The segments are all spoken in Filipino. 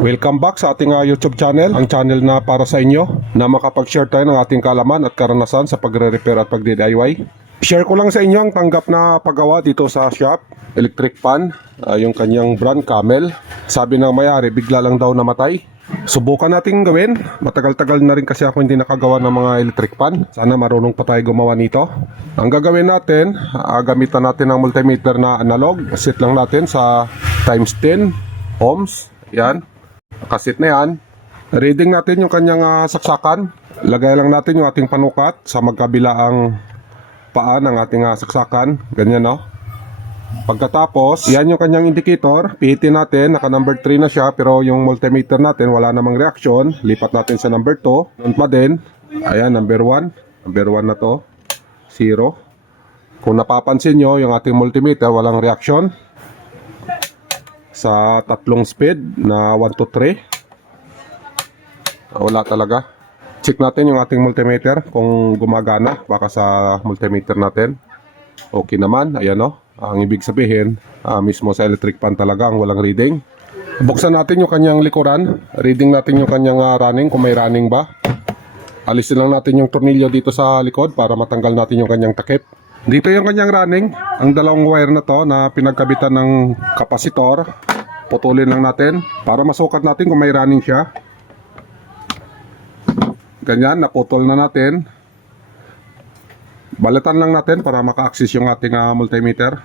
Welcome back sa ating YouTube channel, ang channel na para sa inyo na makapag-share tayo ng ating kaalaman at karanasan sa pagre-repair at pag-DIY. Share ko lang sa inyo ang tanggap na paggawa dito sa shop, electric fan, yung kanyang brand Camel. Sabi ng may-ari, bigla lang daw namatay. Subukan natin gawin. Matagal-tagal na rin kasi ako hindi nakagawa ng mga electric fan. Sana marunong pa tayo gumawa nito. Ang gagawin natin, gamitan natin ng multimeter na analog. Set lang natin sa times 10 ohms. Yan. Kasit na yan. Reading natin yung kanyang saksakan. Lagay lang natin yung ating panukat sa magkabilaang paa ng ating saksakan. Ganyan, no? Pagkatapos, yan yung kanyang indicator. Pihitin natin. Naka number 3 na siya. Pero yung multimeter natin wala namang reaction. Lipat natin sa number 2. Noon pa din. Ayan, number 1. Number 1 na to. 0. Kung napapansin nyo, yung ating multimeter walang reaction sa tatlong speed na 1 to 3. Wala talaga. Check natin yung ating multimeter kung gumagana. Baka sa multimeter natin okay naman. Ayan, no? Ang ibig sabihin, mismo sa electric fan talaga ang walang reading. Buksan natin yung kanyang likuran. Reading natin yung kanyang running, kung may running ba. Alisin lang natin yung tornilyo dito sa likod para matanggal natin yung kanyang takip. Dito yung kanyang running. Ang dalawang wire na to na pinagkabitan ng kapasitor. Putulin lang natin para masukat natin kung may running siya. Ganyan, naputol na natin. Balatan lang natin para maka-access yung ating multimeter.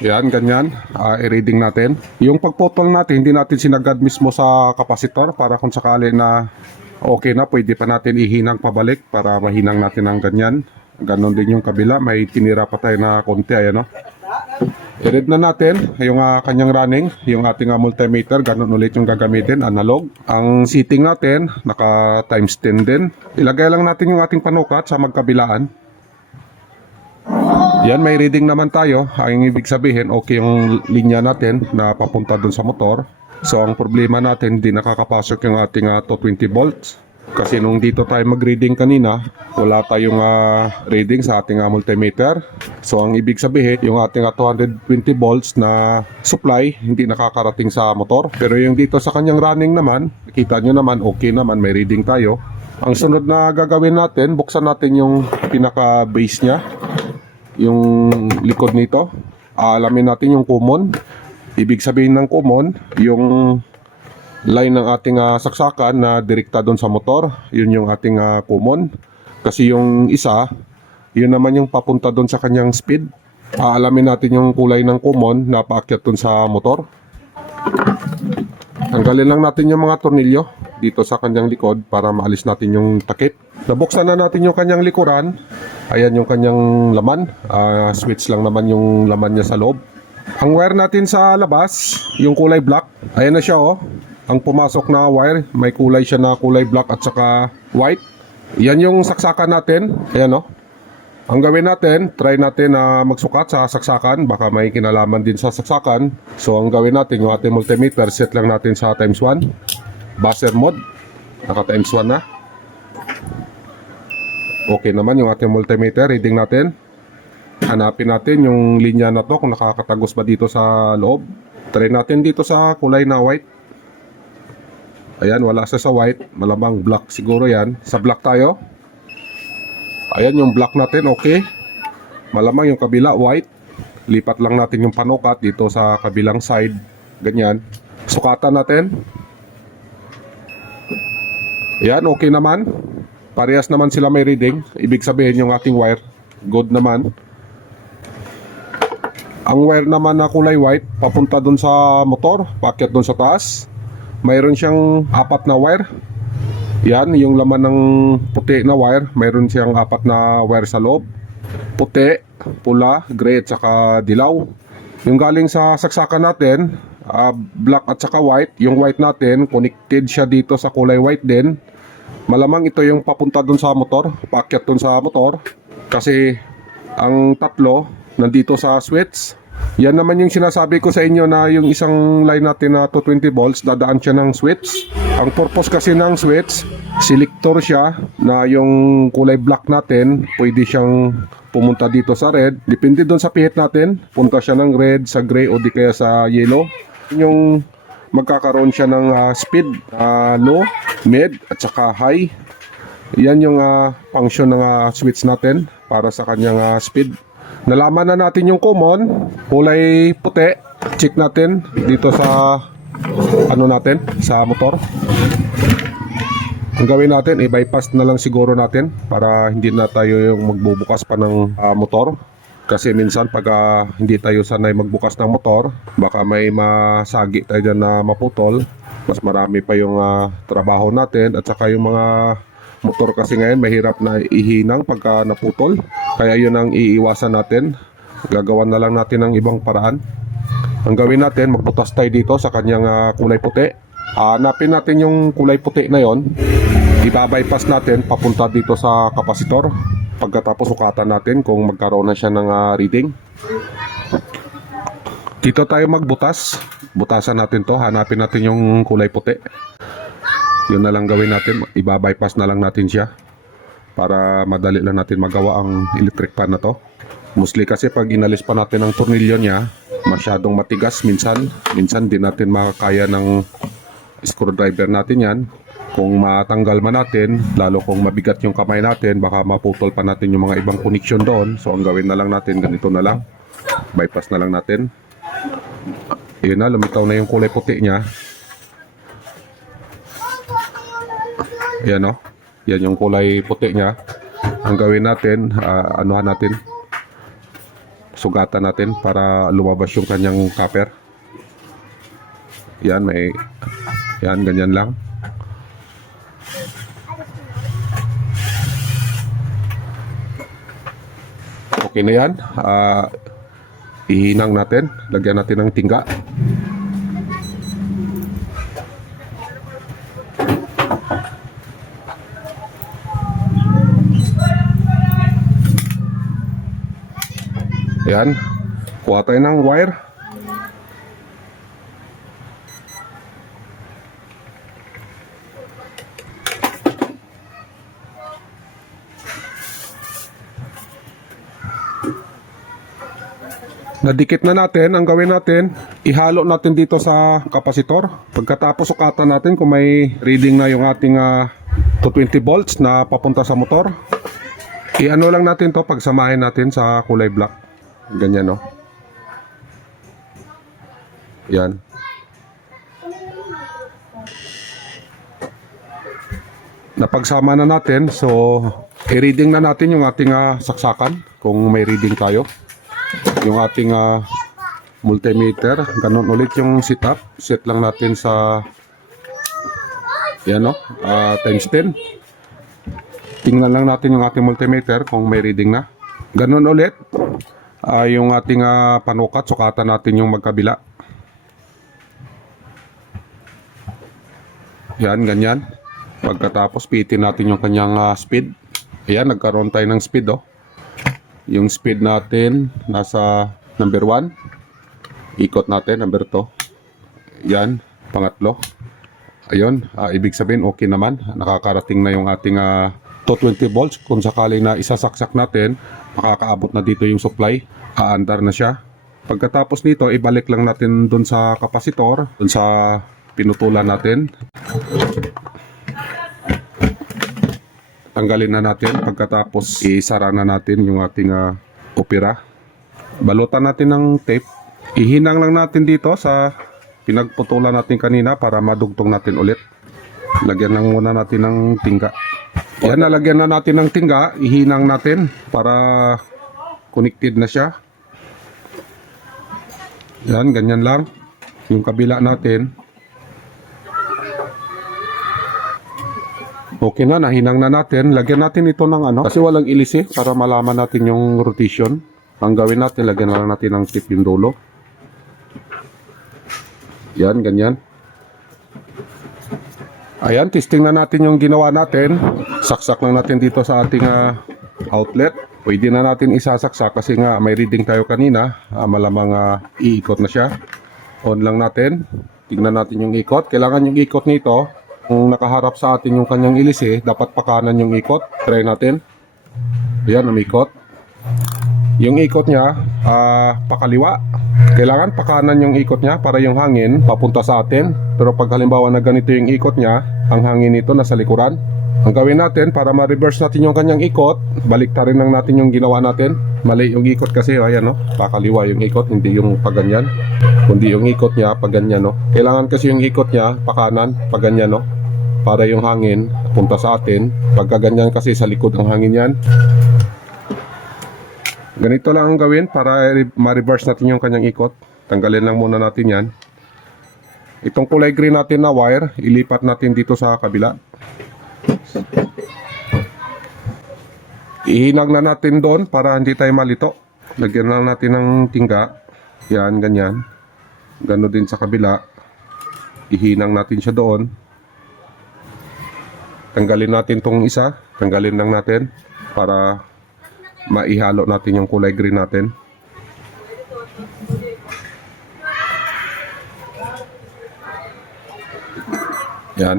Yan, ganyan. I-reading natin. Yung pagputol natin, hindi natin sinagad mismo sa kapasitor para kung sakali na okay na, pwede pa natin ihinang pabalik para mahinang natin ang ganyan. Ganon din yung kabila. May tinira pa tayo na konti. Ayan, no? I-read na natin yung kanyang running, yung ating multimeter. Ganon ulit yung gagamitin, analog. Ang setting natin, naka times 10 din. Ilagay lang natin yung ating panukat sa magkabilaan. Yan, may reading naman tayo. Ang ibig sabihin, okay yung linya natin na papunta dun sa motor. So, ang problema natin, hindi nakakapasok yung ating 220 volts. Kasi nung dito tayo mag-reading kanina, wala tayong reading sa ating multimeter. So, ang ibig sabihin, yung ating 220 volts na supply, hindi nakakarating sa motor. Pero yung dito sa kanyang running naman, nakita nyo naman, okay naman, may reading tayo. Ang sunod na gagawin natin, buksan natin yung pinaka-base niya. Yung likod nito. Alamin natin yung common. Ibig sabihin ng common, yung line ng ating saksakan na direkta doon sa motor. Yun yung ating common. Kasi yung isa, yun naman yung papunta doon sa kanyang speed. Alamin natin yung kulay ng common na paakyat doon sa motor. Tanggalin lang natin yung mga tornilyo dito sa kanyang likod para maalis natin yung takip. Nabuksan na natin yung kanyang likuran. Ayan yung kanyang laman. Switch lang naman yung laman niya sa loob. Ang wire natin sa labas, yung kulay black. Ayan na siya, oh. Ang pumasok na wire, may kulay siya na kulay black at saka white. Yan yung saksakan natin. Ayan, oh. Ang gawin natin, try natin na magsukat sa saksakan. Baka may kinalaman din sa saksakan. So, ang gawin natin, yung ating multimeter, set lang natin sa times 1. Buzzer mode. Naka times 1 na. Okay naman yung ating multimeter. Reading natin. Hanapin natin yung linya na to kung nakakatagos ba dito sa loob. Try natin dito sa kulay na white. Ayan, wala siya sa white. Malamang black siguro yan. Sa black tayo. Ayan yung black natin, okay. Malamang yung kabila white. Lipat lang natin yung panukat dito sa kabilang side. Ganyan. Sukatan natin. Ayan, okay naman. Parehas naman sila may reading. Ibig sabihin yung ating wire, good naman. Ang wire naman na kulay white, papunta dun sa motor, paakyat dun sa taas. Mayroon siyang 4 na wire. Yan, yung laman ng puti na wire. Mayroon siyang 4 na wire sa loob. Puti, pula, gray at saka dilaw. Yung galing sa saksakan natin, black at saka white. Yung white natin, connected siya dito sa kulay white din. Malamang ito yung papunta dun sa motor, paakyat dun sa motor. Kasi ang tatlo nandito sa switch. Yan naman yung sinasabi ko sa inyo na yung isang line natin na 220 volts, dadaan siya ng switch. Ang purpose kasi ng switch, selector siya na yung kulay black natin, pwede siyang pumunta dito sa red. Depende doon sa pihit natin, punta siya ng red, sa gray o di kaya sa yellow. Yung magkakaroon siya ng speed, low, mid at saka high. Yan yung function ng switch natin para sa kanyang speed. Nalaman na natin yung common, kulay puti. Check natin dito sa natin, sa motor. Ang gawin natin, i-bypass na lang siguro natin para hindi na tayo yung magbubukas pa ng motor. Kasi minsan pag hindi tayo sanay magbukas ng motor, baka may masagi tayo dyan na maputol. Mas marami pa yung trabaho natin at saka yung mga motor kasi ngayon mahirap na ihinang pagka naputol. Kaya yun ang iiwasan natin. Gagawan na lang natin ng ibang paraan. Ang gawin natin, magbutas tayo dito sa kanyang kulay puti. Hanapin natin yung kulay puti na yon. Iba-bypass natin papunta dito sa kapasitor. Pagkatapos sukatan natin kung magkaroon na siya ng reading. Dito tayo magbutas. Butasan natin to. Hanapin natin yung kulay puti. Yun na lang gawin natin. Iba-bypass na lang natin siya. Para madali lang natin magawa ang electric fan na to. Mostly kasi pag inalis pa natin ang tornilyo niya, masyadong matigas minsan. Minsan di natin makakaya ng screwdriver natin yan. Kung matanggal man natin, lalo kung mabigat yung kamay natin, baka maputol pa natin yung mga ibang connection doon. So ang gawin na lang natin, ganito na lang. Bypass na lang natin. Ayun na, lumitaw na yung kulay puti niya. Ayan o. Yan yung kulay puti niya. Ang gawin natin, anuhan natin. Sugatan natin para lumabas yung kanyang copper. Yan, yan, ganyan lang. Okay na yan. Ihinang natin. Lagyan natin ng tingga. Yan. Kuha tayo ng wire. Nadikit na natin, ang gawin natin, ihalo natin dito sa kapasitor. Pagkatapos sukatan natin kung may reading na yung ating 220 volts na papunta sa motor. I-ano lang natin to, pagsamahin natin sa kulay black. Ganyan, no? Yan. Napagsama na natin, so i-reading na natin yung ating saksakan kung may reading tayo. Yung ating multimeter, ganun ulit yung setup. Set lang natin sa yan, no? Times 10. Tingnan lang natin yung ating multimeter kung may reading na. Ganun ulit yung ating panukat, sukatan natin yung magkabila. Yan, ganyan. Pagkatapos pitin natin yung kanyang speed. Ayan, nagkaroon tayo ng speed, oh. Yung speed natin nasa number 1. Ikot natin number 2. Yan, pangatlo. Ayun, ibig sabihin okay naman. Nakakarating na yung ating 220 volts. Kung sakali na isasaksak natin, makakaabot na dito yung supply. Aandar na siya. Pagkatapos nito, ibalik lang natin dun sa kapasitor, dun sa pinutulan natin. Tanggalin na natin. Pagkatapos isara na natin yung ating opera. Balutan natin ng tape. Ihinang lang natin dito sa pinagputulan natin kanina para madugtong natin ulit. Lagyan lang muna natin ng tingga. Yan, nalagyan na natin ng tingga. Ihinang natin para connected na siya. Yan, ganyan lang. Yung kabila natin. Okay na, nahinang na natin. Lagyan natin ito ng kasi walang ilis para malaman natin yung rotation. Ang gawin natin, lagyan na lang natin ng tip yung dulo. Yan, ganyan. Ayan, testing na natin yung ginawa natin. Saksak lang natin dito sa ating outlet. Pwede na natin isasaksak kasi nga may reading tayo kanina. Malamang iikot na siya. On lang natin. Tignan natin yung ikot. Kailangan yung ikot nito Kung nakaharap sa atin yung kanyang ilise, dapat pakanan yung ikot. Try natin. Ayan, umikot. Yung ikot niya, pakaliwa. Kailangan pakanan yung ikot niya para yung hangin papunta sa atin. Pero pag halimbawa na ganito yung ikot niya, ang hangin nito nasa likuran. Ang gawin natin para ma-reverse natin yung kanyang ikot, baliktarin lang natin yung ginawa natin. Mali yung ikot kasi, ayan, no? Pakaliwa yung ikot, hindi yung paganyan. Kundi yung ikot niya, paganyan, no? Kailangan kasi yung ikot niya, pakanan, paganyan, no? Para yung hangin punta sa atin. Pagka ganyan kasi sa likod ang hangin yan. Ganito lang ang gawin para ma-reverse natin yung kanyang ikot. Tanggalin lang muna natin yan. Itong kulay green natin na wire, ilipat natin dito sa kabila. Ihinag na natin doon para hindi tayo malito. Lagyan lang natin ng tingga. Yan, ganyan. Gano'n din sa kabila. Ihinang natin siya doon. Tanggalin natin tong isa. Tanggalin lang natin para maihalo natin yung kulay green natin. Yan.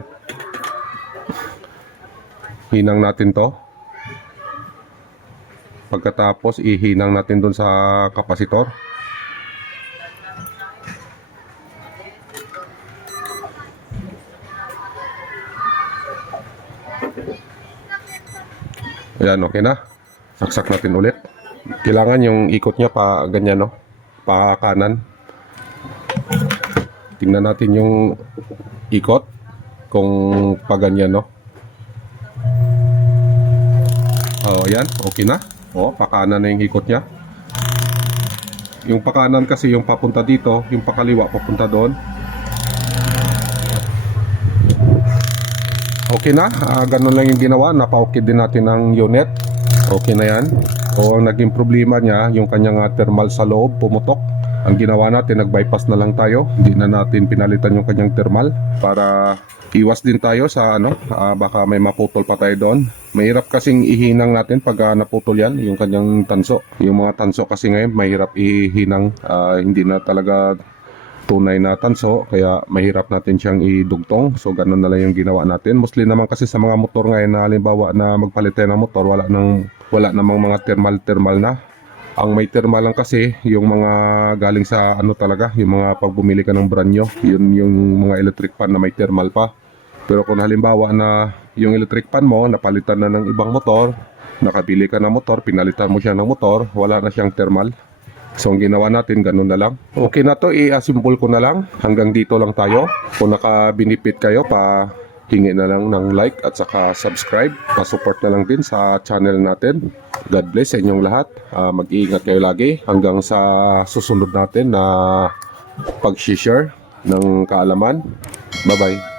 Hinang natin to. Pagkatapos ihinang natin dun sa kapasitor. Ayan, okay na. Saksak natin ulit. Kailangan yung ikot niya pa ganyan, no? Pa kanan. Tingnan natin yung ikot kung pa ganyan, no? Oh, ayan, okay na. Oh, pa kanan na yung ikot niya. Yung pa kanan kasi yung papunta dito, yung pa kaliwa papunta doon. Okay na, ganun lang yung ginawa. Napa-okay din natin ang unit. Okay na yan. O ang naging problema niya, yung kanyang thermal sa loob, pumutok. Ang ginawa natin, nag-bypass na lang tayo. Hindi na natin pinalitan yung kanyang thermal para iwas din tayo sa baka may maputol pa tayo doon. Mahirap kasing ihinang natin pag naputol yan, yung kanyang tanso. Yung mga tanso kasi ngayon, mahirap ihinang. Hindi na talaga tunay na tanso, kaya mahirap natin siyang idugtong. So ganun na lang yung ginawa natin. Mostly naman kasi sa mga motor ngayon na halimbawa na magpalit tayo ng motor, wala namang mga thermal na. Ang may thermal lang kasi yung mga galing sa talaga, yung mga pag bumili ka ng brand new, yun yung mga electric fan na may thermal pa. Pero kung halimbawa na yung electric fan mo napalitan na ng ibang motor, nakabili ka ng motor, pinalitan mo siya ng motor, wala na siyang thermal. So ang ginawa natin, ganun na lang. Okay na to, i-assemble ko na lang. Hanggang dito lang tayo. Kung naka-benefit kayo, hingi na lang ng like at saka subscribe. Pa-support na lang din sa channel natin. God bless sa inyong lahat. Mag-iingat kayo lagi. Hanggang sa susunod natin na pag-share ng kaalaman. Bye-bye.